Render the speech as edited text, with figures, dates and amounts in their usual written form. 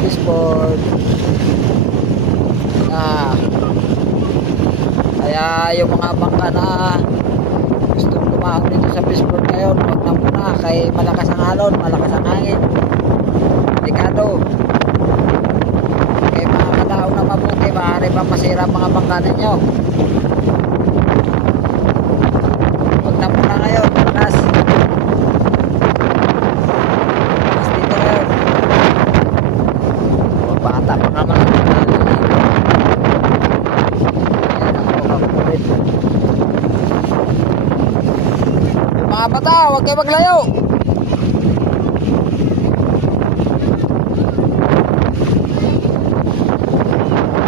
fishport. Kaya yung mga bangka na gustong lumahok dito sa fishport ngayon, huwag na muna kay malakas ang alon, malakas ang hangin, delikado. Kaya mga madaong na mabuti, maaari bang masira ang mga bangka ninyo. Huwag na muna ngayon, malakas. Dito ngayon, bata pa naman ang mga bata, huwag kayo maglayo.